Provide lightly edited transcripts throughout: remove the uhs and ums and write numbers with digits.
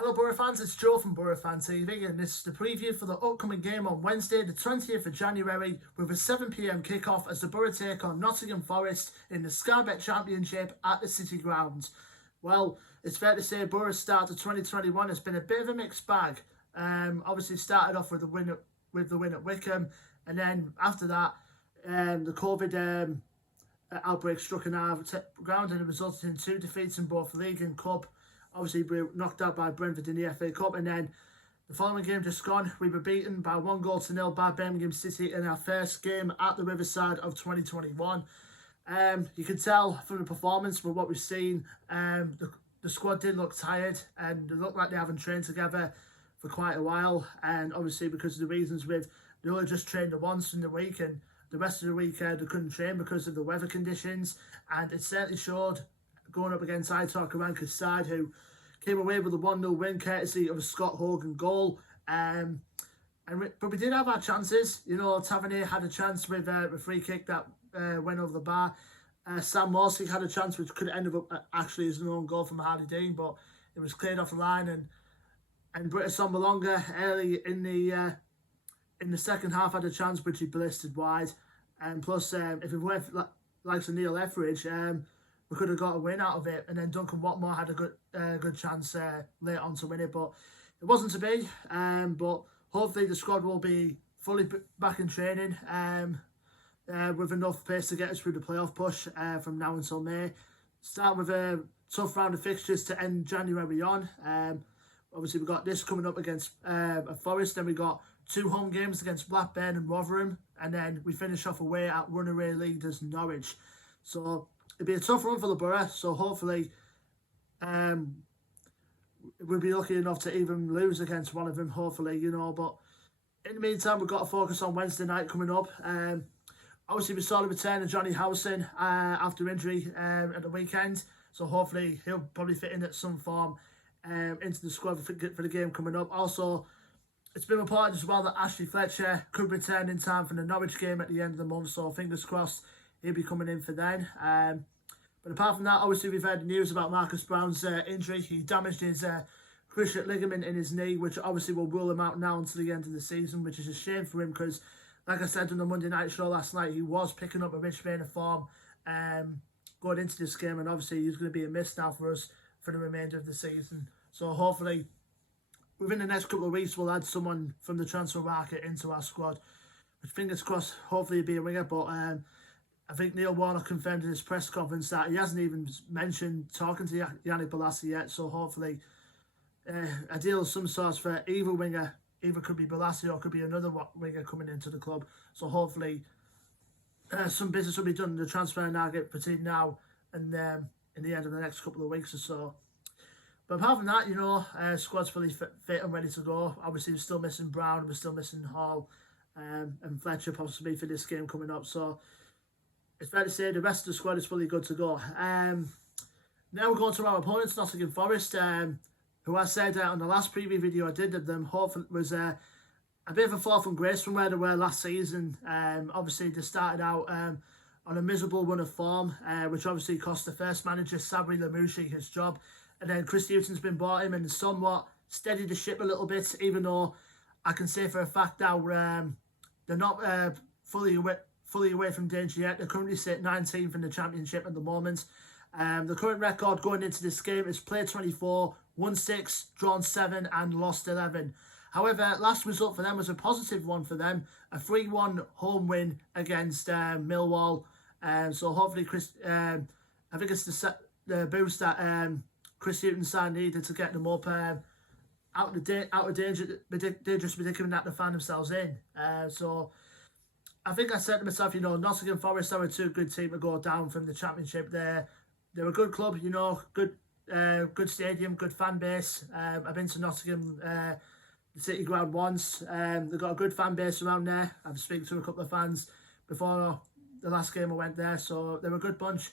Hello Boro fans, it's Joe from Boro Fan TV and this is the preview for the upcoming game on Wednesday the 20th of January with a 7 PM kickoff as the Boro take on Nottingham Forest in the Sky Bet Championship at the City Ground. Well, it's fair to say Boro's start to 2021 has been a bit of a mixed bag. Obviously started off with the win at Wickham, and then after that the COVID outbreak struck in our ground and it resulted in 2 defeats in both league and cup. Obviously, we were knocked out by Brentford in the FA Cup, and then the following game just gone, we were beaten by 1-0 by Birmingham City in our first game at the Riverside of 2021. You can tell from the performance, from what we've seen, the squad did look tired, and they look like they haven't trained together for quite a while. And obviously, because of the reasons with they only just trained once in the week, and the rest of the week they couldn't train because of the weather conditions, and it certainly showed going up against Aitor Karanka's side, who came away with a 1-0 win courtesy of a Scott Hogan goal. But we did have our chances. You know, Tavernier had a chance with a free kick that went over the bar. Sam Morsey had a chance which could end up actually as an own goal from Hardy Dean, but it was cleared off the line. And Britta Sombalonga early in the second half had a chance which he ballisted wide. And plus, if it went like Neil Etheridge, we could have got a win out of it. And then Duncan Watmore had a good chance later on to win it, but it wasn't to be. But hopefully the squad will be fully back in training with enough pace to get us through the playoff push from now until May. Start with a tough round of fixtures to end January on. Obviously, we've got this coming up against Forest, then we got 2 home games against Blackburn and Rotherham, and then we finish off away at runaway leaders Norwich. So it'll be a tough run for the Borough, so hopefully we'll be lucky enough to even lose against one of them, hopefully, you know. But in the meantime, we've got to focus on Wednesday night coming up. Obviously, we saw the return of Johnny Howson after injury at the weekend, so hopefully he'll probably fit in at some form into the squad for the game coming up. Also, it's been reported as well that Ashley Fletcher could return in time for the Norwich game at the end of the month, so fingers crossed he'll be coming in for then. But apart from that, obviously we've heard the news about Marcus Brown's injury. He damaged his cruciate ligament in his knee, which obviously will rule him out now until the end of the season, which is a shame for him because, like I said on the Monday night show last night, he was picking up a rich vein of form going into this game, and obviously he's going to be a miss now for us for the remainder of the season. So hopefully within the next couple of weeks we'll add someone from the transfer market into our squad, which fingers crossed hopefully will be a winger. But I think Neil Warnock confirmed in his press conference that he hasn't even mentioned talking to Yannick Bolasie yet, so hopefully a deal of some sort for either winger, either could be Bolasie or could be another winger coming into the club. So hopefully some business will be done in the transfer market between now and in the end of the next couple of weeks or so. But apart from that, you know, squad's fully fit and ready to go. Obviously, we're still missing Brown, we're still missing Hall and Fletcher possibly for this game coming up. So it's fair to say the rest of the squad is fully good to go. Now we're going to our opponents, Nottingham Forest, who I said on the last preview video I did of them, hopefully was a bit of a fall from grace from where they were last season. Obviously, they started out on a miserable run of form, which obviously cost the first manager, Sabri Lamouchi, his job. And then Chris Hughton's been brought in and somewhat steadied the ship a little bit, even though I can say for a fact now they're not fully away from danger yet. They're currently sit 19th in the championship at the moment. The current record going into this game is played 24, won 6, drawn 7 and lost 11. However, last result for them was a positive one for them, a 3-1 home win against Millwall. So hopefully I think it's the boost that Chris Hughton's side needed to get them up out of dangerous predicament that they found themselves in. So I think I said to myself, you know, Nottingham Forest are a too good team to go down from the championship. They're a good club, you know, good stadium, good fan base. I've been to Nottingham, the City Ground once. They've got a good fan base around there. I've spoken to a couple of fans before the last game I went there, so they're a good bunch.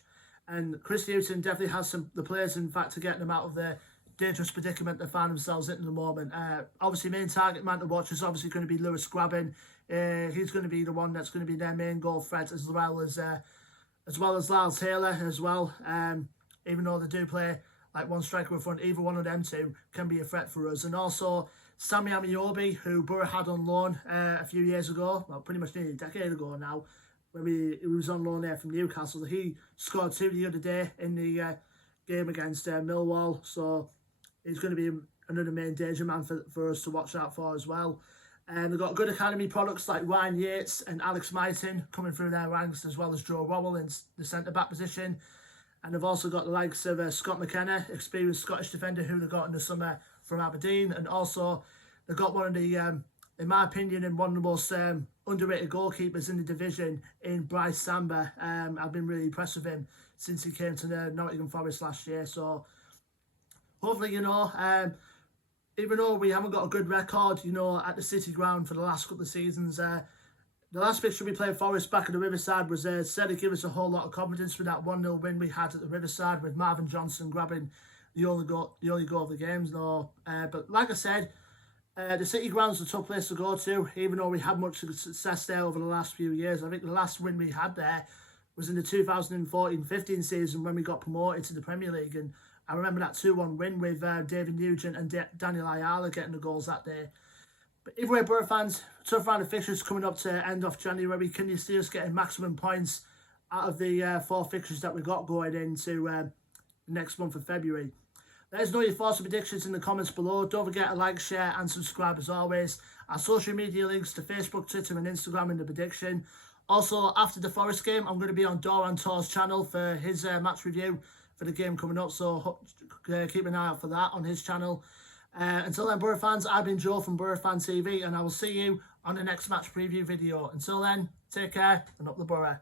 And Chris Hughton definitely has the players, in fact, to get them out of the dangerous predicament they find themselves in at the moment. Obviously, main target man to watch is obviously going to be Lewis Grabbin. He's going to be the one that's going to be their main goal threat, as well as Lars Taylor as well. Even though they do play like one striker in front, either one of them two can be a threat for us. And also Sammy Amiobi, who Boro had on loan a few years ago, well, pretty much nearly a decade ago now, when he was on loan there from Newcastle. He scored 2 the other day in the game against Millwall, so he's going to be another main danger man for us to watch out for as well. And they've got good academy products like Ryan Yates and Alex Mighton coming through their ranks, as well as Joe Rowell in the centre-back position. And they've also got the likes of Scott McKenna, experienced Scottish defender who they got in the summer from Aberdeen. And also they've got one of the, in my opinion, and one of the most underrated goalkeepers in the division in Bryce Samba. I've been really impressed with him since he came to the Nottingham Forest last year. So hopefully, you know, even though we haven't got a good record, you know, at the City Ground for the last couple of seasons, the last fixture we played Forest back at the Riverside was said to give us a whole lot of confidence with that 1-0 win we had at the Riverside, with Marvin Johnson grabbing the only goal of the games. No, but like I said, the City Ground's a tough place to go to, even though we had much success there over the last few years. I think the last win we had there was in the 2014-15 season when we got promoted to the Premier League, and I remember that 2-1 win with David Nugent and Daniel Ayala getting the goals that day. But either way, Boro fans, tough round of fixtures coming up to end of January. Can you see us getting maximum points out of the 4 fixtures that we got going into next month of February? Let us know your thoughts and predictions in the comments below. Don't forget to like, share and subscribe as always. Our social media links to Facebook, Twitter and Instagram in the prediction. Also, after the Forest game, I'm going to be on Doran Tor's channel for his match review for the game coming up, so keep an eye out for that on his channel. Until then, Boro fans, I've been Joe from Boro Fan TV, and I will see you on the next match preview video. Until then, take care and up the Boro.